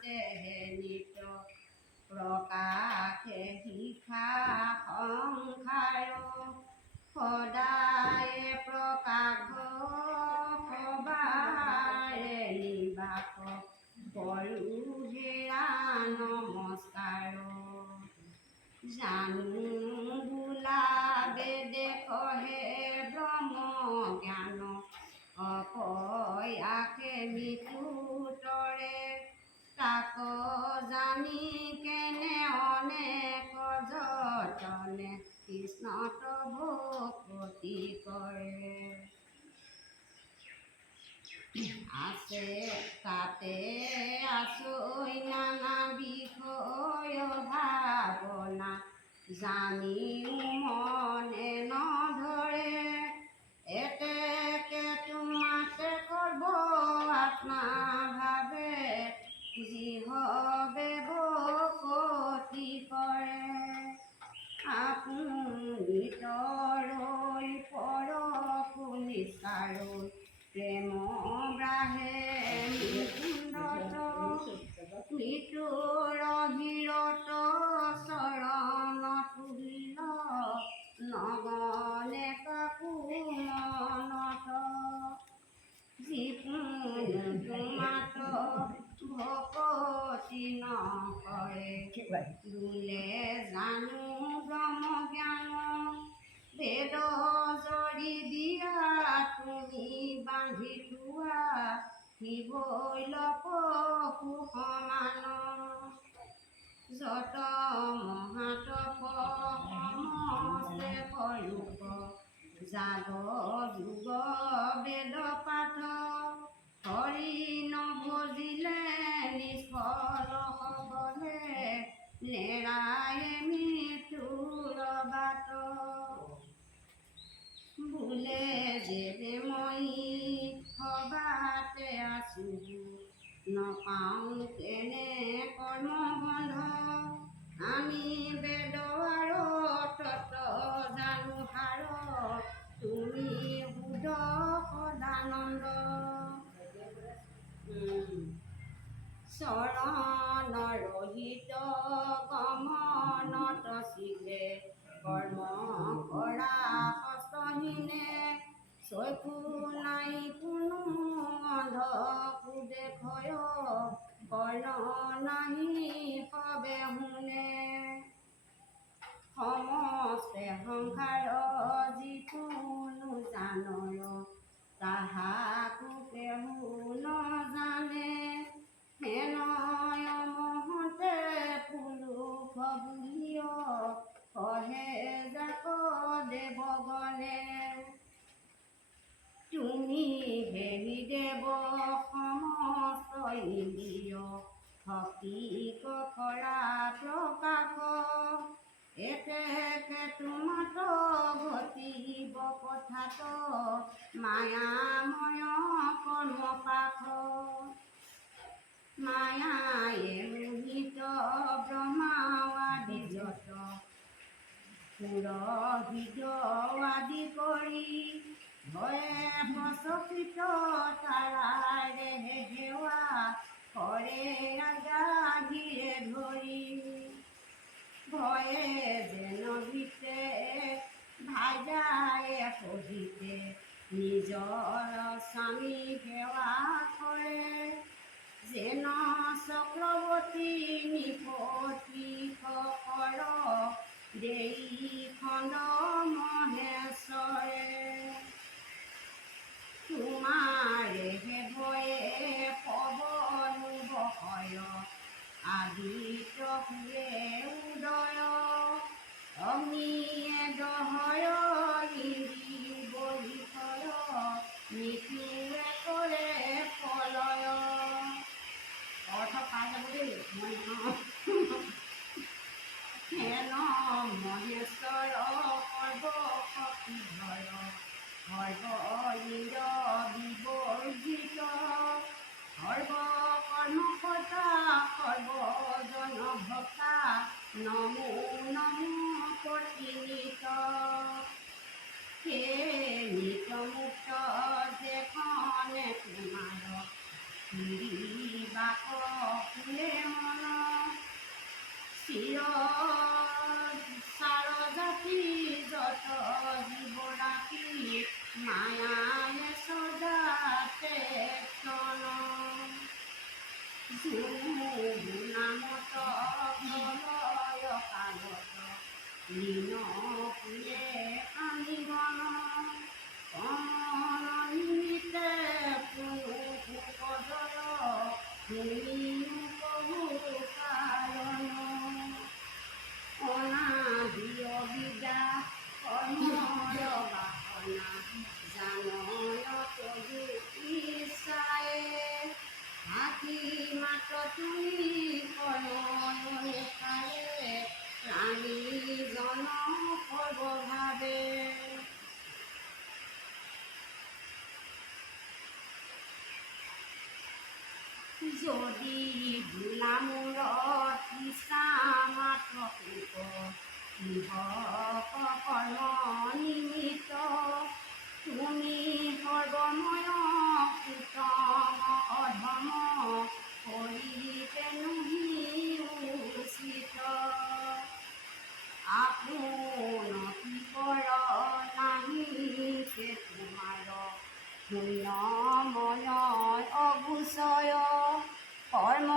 মাতে নিত প্ৰকাশে শিখা সংসাৰ সদায় প্ৰকাশ সবাৰে নিবাস কৰোঁ হেৰা নমস্কাৰ জানো বোলা বেদে কহে ব্ৰহ্ম জ্ঞান অপয়াকে মৃত্যুতৰে তাক জানি কেনে অনেক যতনে কৃষ্ণ ভক্তি কৰে আছে তাতে আছই নানা বিষয় ভাৱনা জানিও আপুনি তৰৈ পৰকু নিচাৰৈ প্ৰেম ব্ৰাহে মুকুন্দত মৃত্যুৰ হিৰত চৰণ তুলিল নগনে কাকো মনত। যিকোনো তোমাত ভকতি নকৰে বোলে জানো শিৱৈ লপকু সমান যত মহাতপ পৰূপ জাগ যুগ বেদ পাঠ। হৰি নভজিলে নিষ্ফল হবলে নেৰায়ে নপাওঁ কেনে কৰ্ম বন্ধ আমি বেদ আৰু তত জানো সাৰ তুমি বুধ সদানন্দ। চৰণ ৰহিত গমনত শিলে কৰ্ম কৰা হস্তহীনে। চকু নাই সমস্তে সংসাৰ যিকোনো জানয়। তাহাকো কেহু নজানে হেনয় মহতে পুৰুষ বুলিয় কহে যাক দেৱগণে তুমি হেৰি দেৱ সমস্ত ইন্দ্ৰিয় শক্তি কৰা প্ৰকাশ কথাত মায়াময় কৰ্মপাশ মায়ায়ে মোহিত ব্ৰহ্মাৱাদি যত পুৰহিত আদি কৰি ভয়ে সচকিত তাৰাৰে সেৱা কৰে আগাধীৰে ধৰি ভয়ে যেন ভাজায়ে সহিতে নিজৰ স্বামী সেৱা কৰে। যেন চক্ৰৱৰ্তী নিপতি কৰ দেই খণ্ড মহেশ্বৰে তোমাৰে হে ভয়ে পৱন বহয় আদিত্য সুৰে উদয়। অগ্নিয়ে চরণ মহেশ্বর সর্বশক্তিধর সর্বীর বিবর্জিত সর্বকর্মকতা সর্বজন ভক্তা নমো নমো পতিনিত হে নিতমুক্ত যেখনে তোমাৰ বাক ফুলে মন। চিৰ মায়ায় সজাতে চল। নামত প্রলয় কালত লীন প্রিয়ে আমি গণ অনিমিতে পুজল জন সর্বভাবে যদি গোলামূৰত মিছা মাত্ৰ অবুষয় কর্ম